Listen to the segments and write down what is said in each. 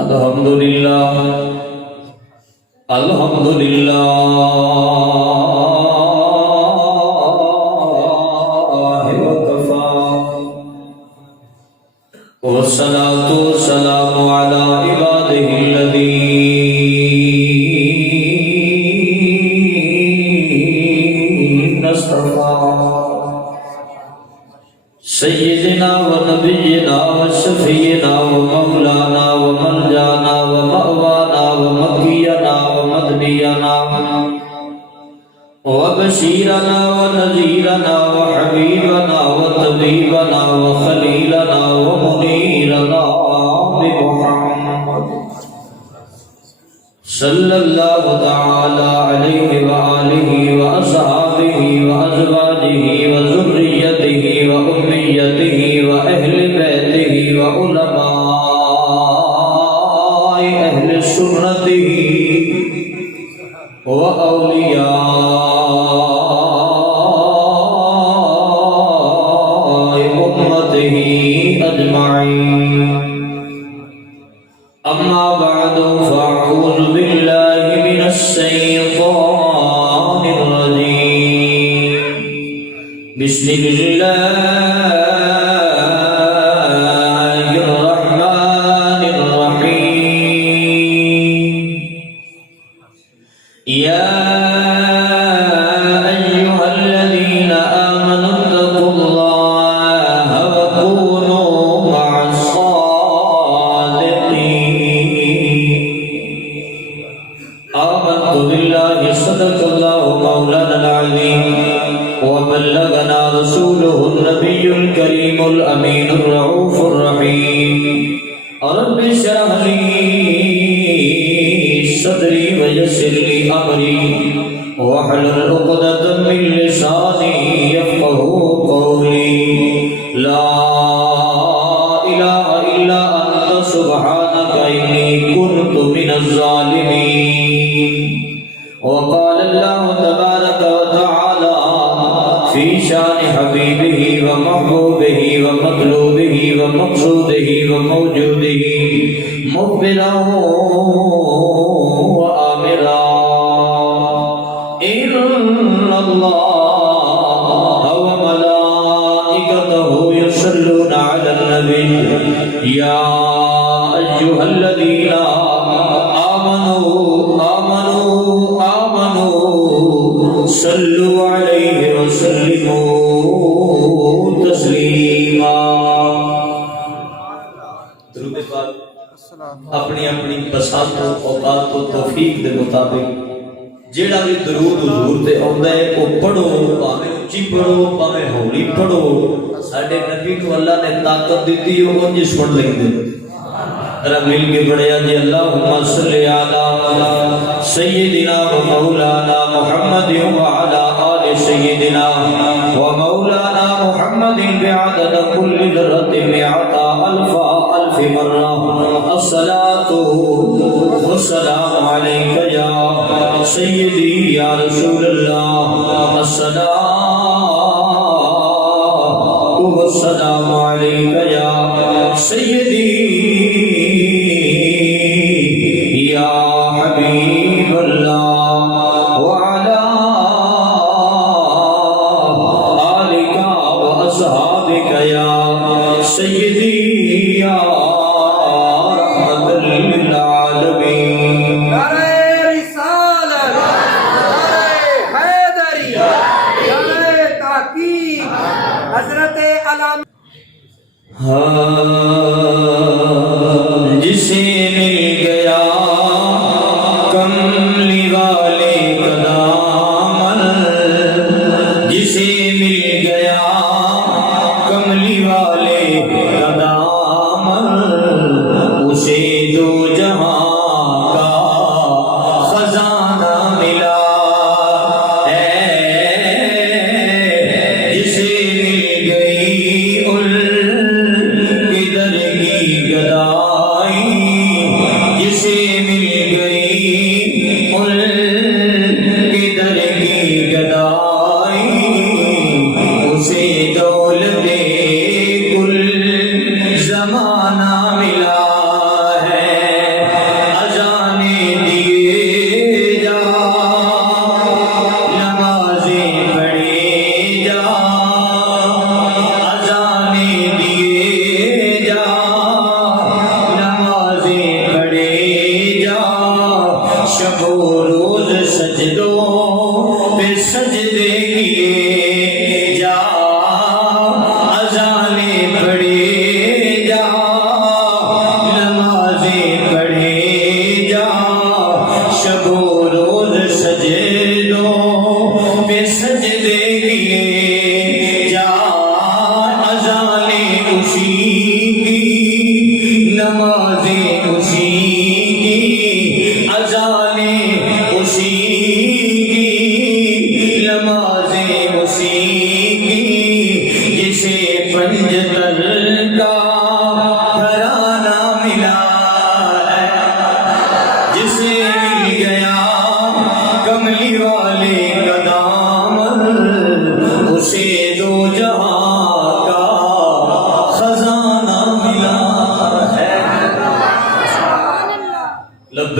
الحمدللہ وکفا والصلاة والسلام على عباده الذين اصطفى سيدنا ونبينا وشفينا ومولانا وملجانا ومأوانا ومكينا ومدنينا وبشيرنا ونذيرنا وحبيبنا وطبيبنا وخليلنا ومنيرنا بمحمد صلى الله تعالى عليه وآله وأصحابه وأزواجه وذريته وأميته وأهل بيته وعلماء أهل سنته وأولياء أمته أجمعين. أما بعد فأعوذ بالله من الشيطان الرجيم. بسم الله الرحمن الرحيم. يا أيها الذين آمنوا اتقوا الله وكونوا مع الصادقين. آمنت بالله صدق الله مولانا العظيم وبلغنا رسوله النبي الكريم الأمين الرؤوف الرحيم. رب اشرح لي صدري ويسر لي أمري واحلل عقدة من لساني يفقهوا قولي. لا إله إلا أنت سبحانك إني كنت من الظالمين. وقال الله تبارك وتعالى في شان حبيبه ومحبوبه ومطلوبه ومقصوده وموجوده مخبرا وآمرا إن الله وملائكته يصلون على النبي يا أيها الذين آمنوا صلوا عليه وسلموا تسلیما. درود پاک اپنی اپنی پسند و اوقات و توفیق دے مطابق جیڑا بھی درود حضور تے آندا ہے او پڑھو، بھاویں اونچی پڑھو بھاویں ہولی پڑھو. ساڈے نبی کو اللہ نے طاقت دتی او اونج سن لیندے. ذرا مل کے پڑھیا جی اللہم صلی علی سیدنا و مولانا محمد وعلی آل سیدنا و مولانا محمد بعدد کل ذرۃ مئۃ الف مرہ. الصلاۃ والسلام علیک یا سیدی یا رسول اللہ. الصلاۃ والسلام علیک یا سیدی یا حبیب اللہ وعلی آلک واصحابک یا سیدی یا رحمت للعالمین. نعرہ رسالت، نعرہ حیدری، نعرہ تحقیق، حضرت علامہ. جسے مل گیا کملی والے کا دامن، جسے مل گیا کملی والے کا دامن، اسے دو جہاں کا خزانہ ملا ہے. جسے مل گئی ان کی در کی گدائی،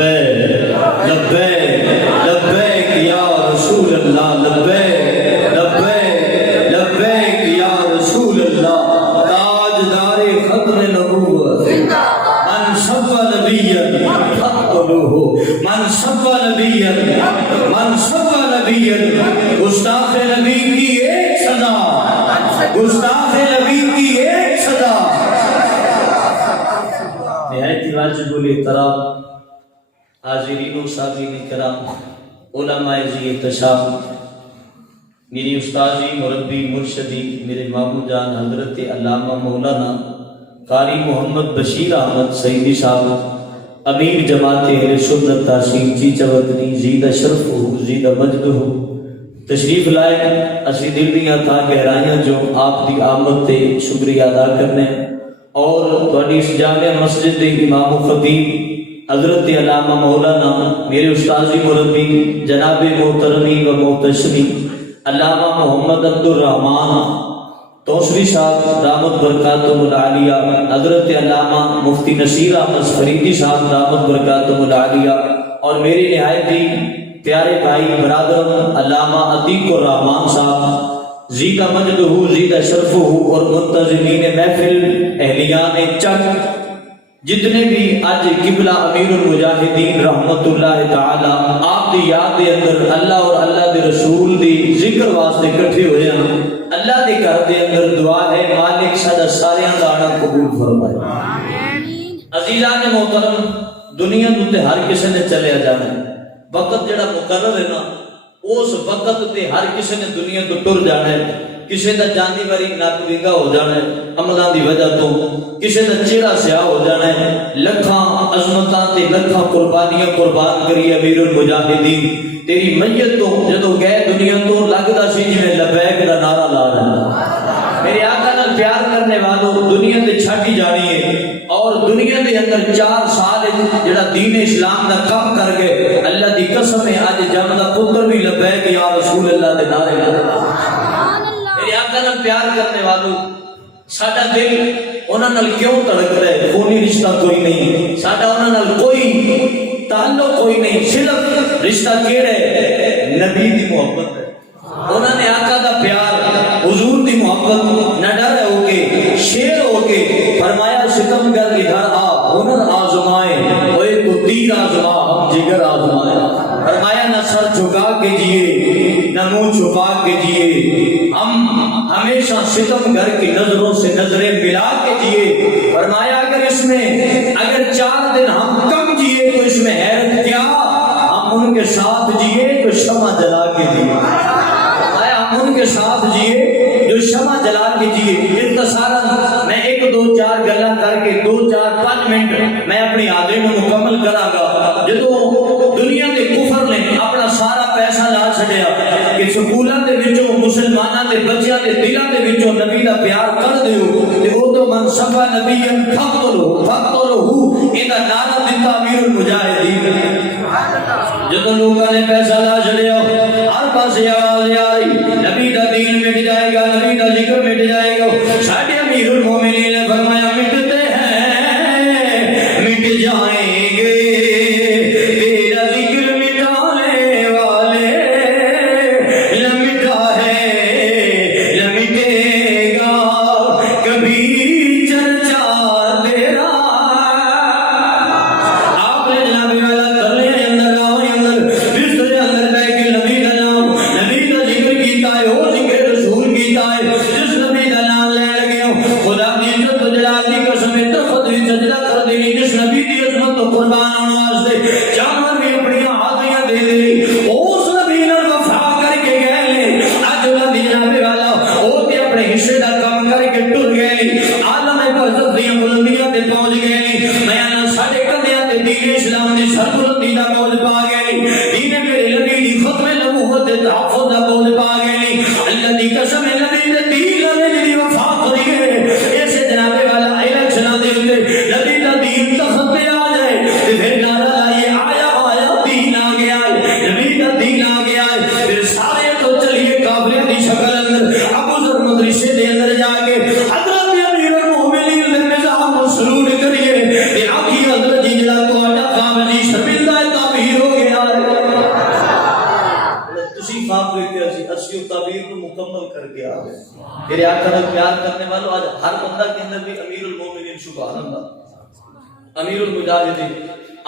لبیک لبیک لبیک یا رسول اللہ لبیک لبیک لبیک یا رسول اللہ تاجدار ختم نبوت من سب نبیت من سب نبیت من سب نبیت گستاخ نبی کی ایک سزا گستاخ نبی کی ایک سزا نہایت واجب الاحترام حاضرین و سامعین کرام علماء ذی احتشام میری استاذی مربی مرشدی میرے مامو جان حضرت علامہ مولانا قاری محمد بشیر احمد سعیدی صاحب امیر جماعت اہل سنت تحصیل چیچا وطنی زیدہ شرف ہو زیدہ مجد ہو تشریف لائے اسی دل دیاں تھا گہرائیاں جو آپ دی آمد تے شکریہ ادا کرنے اور تھوڑی اس جامع مسجد دے امام و خطیب حضرت علامہ مولانا میرے استاذی مربی جناب محترمی و محتشمی علامہ محمد عبد الرحمن توسری صاحب دامت برکاتہم العالیہ حضرت علامہ مفتی نصیر احمد فریدی صاحب دامت برکاتہم العالیہ اور میرے نہایت ہی پیارے بھائی برادرم علامہ عتیق الرحمان صاحب زیدہ مجد ہو زیدہ شرف ہو اور منتظمین محفل اہلیان چک جتنے بھی آج قبلہ امیر المجاہدین رحمت اللہ تعالی آپ دی یاد دے اندر اللہ اور اللہ دے رسول دی ذکر واسطے کٹھے ہوئے ہیں اللہ دے گھر دے اندر دعا ہے مالک سدا ساریاں دا آنا قبول فرمائے عزیزان محترم دنیا تے ہر کسی نے چلے جانا ہے وقت جڑا مقرر ہے نا اس وقت تے ہر کسی نے دنیا تو ٹر جانا ہے کسی دا جانی باری ناک وینگا ہو جانا ہے عملاں دی وجہ تو کسی دا چہرہ سیاہ ہو جانا ہے لکھاں عظمتاں تے لکھاں قربانیاں قربان کری امیر المجاہدین تیری میت تو جدو گئے دنیا تو لگدا سی جویں لبیک دا نعرہ لا رہا میرے آقا نال پیار کرنے والوں دنیا تے چھڈی جانی ہے اور دنیا دے اندر 4 سال جڑا دین اسلام دا کم کر گئے اللہ دی قسم ہے اج جب دا پتر بھی لبیک یا رسول اللہ دے نعرے میرے آقا نال پیار کرنے والوں ساڈا دل انہاں نال کیوں تڑک رہا ہے خونی رشتہ کوئی نہیں ساڈا انہاں نال کوئی تعلق کوئی نہیں صرف رشتہ کیڑا ہے نبی دی محبت ہے انہاں نے آقا دا پیار حضور دی محبت نہ ڈر ہو کے شیر ہو کے فرمایا ستم گر ادھر آ ہنر آزمائے اوے تو تیر آزما ہم جگر آزمائے فرمایا نہ سر جھکا کے جیے نہ منہ چھپا کے جیے ہم ہمیشہ ستم گر کی نظروں سے نظریں ملا کے جیے فرمایا اگر اس میں اگر 4 دن ہم کم جیے تو اس میں حیرت کیا ہم ان کے ساتھ جیے تو شمع جلا کے جیے فرمایا ہم ان کے ساتھ جیے جو شمع جلا کے جیے اختصاراً میں 1 2 4 گلاں کر کے 2 4 5 منٹ میں اپنی حاضری میں مکمل کراں گا جدوں دنیا دے کفر نے اپنا سارا پیسہ لا چھڈیا کہ سکولاں دے وچوں مسلماناں دے بچیاں دے دلاں دے وچوں نبی دا پیار کر دیو تے او تو من صفا نبیًا فقتلہ ایندا نعرہ دتا امیر المجاہدین جدوں لوگاں نے پیسہ لا چھڈیا ہر پاسے آواز آ رہی نبی دا دین مٹ جائے گا نبی دا ذکر مٹ جائے گا ساڈے امیر المومنین نے فرمایا مٹتے ہیں مٹ جائیں گے تیرا ذکر مٹانے والے نہ مٹا ہے نہ مٹے گا کبھی چرچا تیرا آپ نے جناب والا کر لیا اندر آؤ اندر بستر اندر بیٹھ کے نبی کا نام نبی کا ذکر کیتا ہے وہ ذکر رسول کیتا ہے جس نبی کا نام لے لگے ہو خدا کی عزت و جلال کی قسم تخت بھی سجدہ کر دینی جس نبی کی عظمت و قربان ہونے واسطے جانور بھی اپنی حاضریاں دے دینی اس نبی نے وفا کر کے گئے لے اج اللہ دی جناب والا وہ تے اپنے حصے دا کام کر کے ٹر گئے عالم برزخ دی بلندیاں تے پہنچ گئے میں نہ ساڈے کندیاں تے دین اسلام دی سربلندی دا موج پا گئے دین میرے نبی دی ختم نبوت دے تحفظ دا موج پا گئے اللہ دی قسم ہے نبی دے دین علی دی وفا کری ہے ایسے جناب والا الیکشن دے اوتے نبی دا دین تخت پہ آ جائے تے پھر نعرہ لائیے آیا آیا دین آ گیا ہے نبی دا دین آ گیا ہے پھر سارے تو چلیے قافلے دی شکل اندر ابو ذر مدرسے دے اندر جا کے حضرت امیر المومنین دے نظام کو سلوٹ کریے تے آکھی حضرت جی جڑا تہاڈا قابلی شرمندہ میرے آقا نے پیار کرنے والوں آج ہر بندہ کے اندر بھی امیر المومنین سبحان اللہ امیر المجاہدین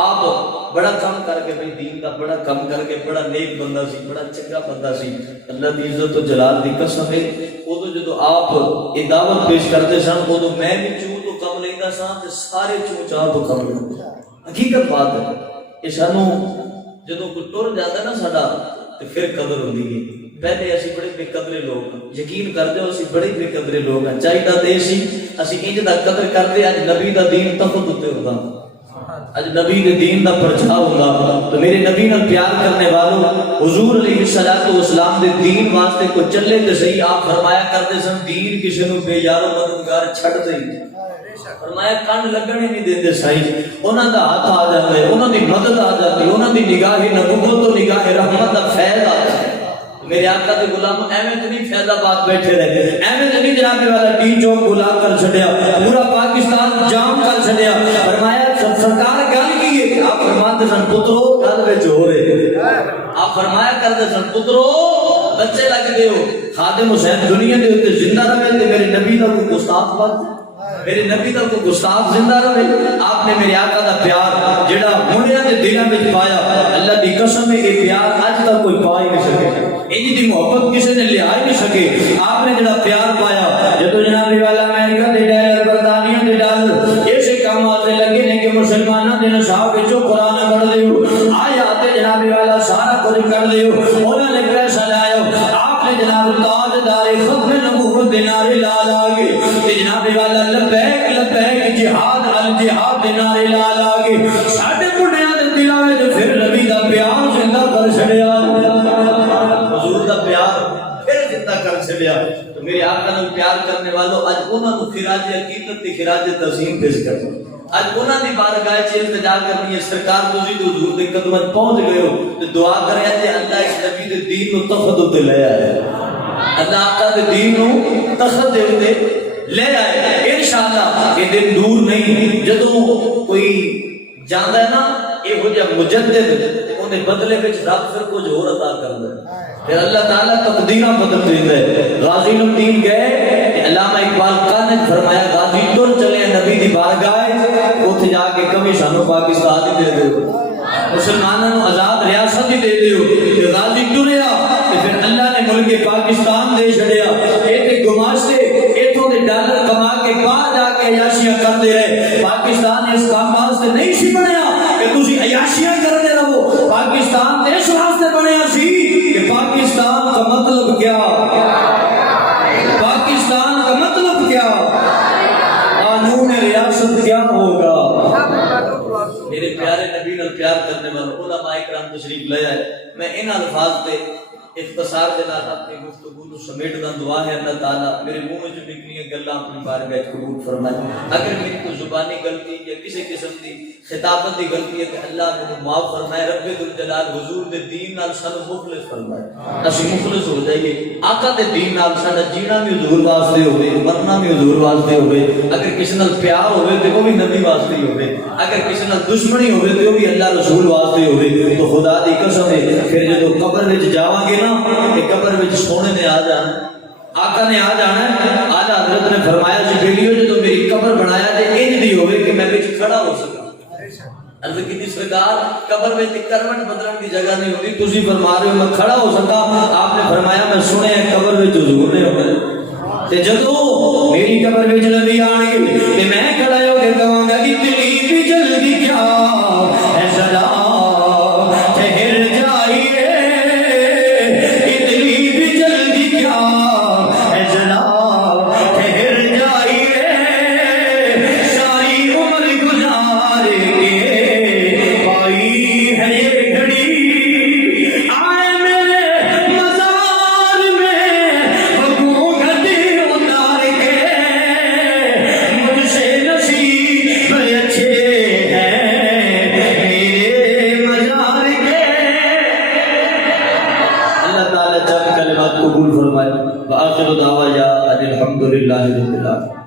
آپ بڑا کم کر کے بھائی دین دا بڑا کم کر کے بڑا نیک بندہ سی بڑا چنگا بندہ سی اللہ دی عزت و جلال دی قسم ہے ادو جدو آپ یہ دعوت پیش کرتے سن ادو میں بھی چوں تو کم لیندا سا تے سارے چوں چاہ تو کم لیندا حقیقت بات ہے یہ سانو جدو کوئی ٹر جاتا نا ساڈا تے پھر قدر ہوندی ہے پہلے اسی بڑے بے قدرے لوگ ہیں یقین کرتے ہو اسی بڑے بے قدرے لوگ ہیں چاہیے تے سی اسی انج دا قدر کرتے اج نبی دا دین تخت تے ہوندا اج نبی دے دین دا پرچا ہوندا تو میرے نبی نال پیار کرنے والوں حضور علیہ الصلوۃ والسلام دے دین واسطے کو چلے تے صحیح آپ فرمایا کرتے سن دین کسے نو بے یار و مددگار چھڑ دے فرمایا کان لگنے نہیں دیندے سائیں انہاں دا ہاتھ آ جاندا ہے انہاں دی مدد آ جاتی ہے انہاں دی نگاہ نبوت تو نگاہ رحمت دا فیض آ جاتا ہے میرے آقا دے غلام ایویں تے نہیں فیض آباد بیٹھے رہے ایویں تے نہیں جناب والا ٹی چوک بلا کر چھڈیا پورا پاکستان جام کر چھڈیا فرمایا سرکار گل کی ہے آپ فرماتے سن پترو گل وچ ہو رہے آپ فرمایا کرتے سن پترو بچے لگدے ہو خادم حسین دنیا دے اوتے زندہ رہے تے میرے نبی دا کوئی گستاخ بات میرے نبی دا کوئی گستاخ زندہ رہے آپ نے میرے آقا دا پیار جڑا منڈیاں دے دلاں وچ پایا اللہ دی قسم ہے یہ پیار اج تک کوئی پا ہی نہیں سکے انہی دی محبت کسی نے لیا ہی نہیں سکے آپ نے جڑا پیار پایا جدو جناب والا امریکہ دے ڈالر برطانیہ دے ڈالر ایسے کام آتے لگے نے کہ مسلمانوں دے نصاب وچوں قرآن پڑھ دیو آیات جناب والا سارا کچھ کر دیو انہوں نے پیسہ لایا آپ نے جناب تاجدار ختم نبوت دے نعرے لا لا کے جناب والا لبیک لبیک جہاد الجہاد دے نعرے لا لا کے ساڈے منڈیاں دے دلاں وچ پھر نبی دا پیار زندہ کر چھڑیا حضور دا پیار پھر زندہ کر چھڑیا تو میرے آقا نال پیار کرنے والوں اج انہاں نو خراج عقیدت تے خراج تعظیم پیش کرو اج انہاں دی بارگاہ وچ التجا کرنی ہے سرکار تسی تو حضور دے قدماں پہنچ گئے ہو تے دعا کرے تے اللہ اس نبی دے دین نو تخت تے لے آئے اللہ آقا دے دین نو تخت دے تے لے آئے انشاءاللہ یہ دن دور نہیں جدوں کوئی جاندا ہے نا یہ ہو جا مجدد اونے بدلے وچ رب پھر کچھ اور عطا کردا ہے پھر اللہ تعالیٰ تقدیراں بدل دیندا ہے غازی الدین گئے علامہ اقبال خان نے فرمایا غازی ٹر چلے نبی دی بارگاہ اوتھے جا کے کمی سانو پاکستان دی دے دیو مسلمانوں نو آزاد ریاست دی دے دیو تے غازی ٹریا تے پھر اللہ نے ملک پاکستان دے چھڑیا اے تے گماشتے ایتھوں دے ڈالر کما کے باہر جا کے عیاشیاں کرتے رہے پاکستان اس کام واسطے نہیں سی بنیا کہ تسی عیاشیاں کرتے رہو پاکستان تے اس واسطے بنیا سی کہ پاکستان کا مطلب کیا پاکستان کا مطلب کیا قانون ریاست کیا ہوگا میرے پیارے نبی نال پیار کرنے والے علماء اکرام تشریف لے آئے میں ان الفاظ پہ اختصار کے ساتھ اپنی گفتگو کو سمیٹنا دعا ہے اللہ تعالیٰ میرے منہ میں جو نکلی گلاں اپنی بارگاہ قبول فرمائے اگر میری کوئی زبانی غلطی یا کسی قسم کی خطابت کی غلطی ہے کہ اللہ مجھے معاف فرمائے رب ذوالجلال حضور دے دین نال سانو مخلص فرمائے اسی مخلص ہو جائیے آقا دے دین نال ساڈا جینا بھی حضور واسطے ہوے مرنا بھی حضور واسطے ہوے اگر کسی نال پیار ہوے تے وہ بھی نبی واسطے ہی ہوے اگر کسی نال دشمنی ہوے تے وہ بھی اللہ رسول واسطے ہوے تو خدا دی قسم ہے پھر جدوں قبر وچ جاواں گے نا کہ قبر وچ سونے نے آ جانا آقا نے آ جانا ہے آج حضرت نے فرمایا جی بیلیو جدوں میری قبر بنایا تے انج دی ہوے کہ میں وچ کھڑا ہو سکاں عرض کی سرکار قبر میں کروٹ بدلن کی جگہ نہیں ہوتی تسی فرما رہے ہو میں کھڑا ہو سکتا آپ نے فرمایا میں سنے قبر میں حضور نے ہوئے تے جدوں میری قبر میں نبی آنے تے میں کھڑا ہو کے کہاں گا اتنی بھی جلدی کیا ہے صدا ٹھہر جائیے اتنی بھی جلدی کیا ہے صدا ٹھہر جائیے ساری عمر گزار کے قبول فرمائے وآخر دعوانا الحمدللہ رب العالمین.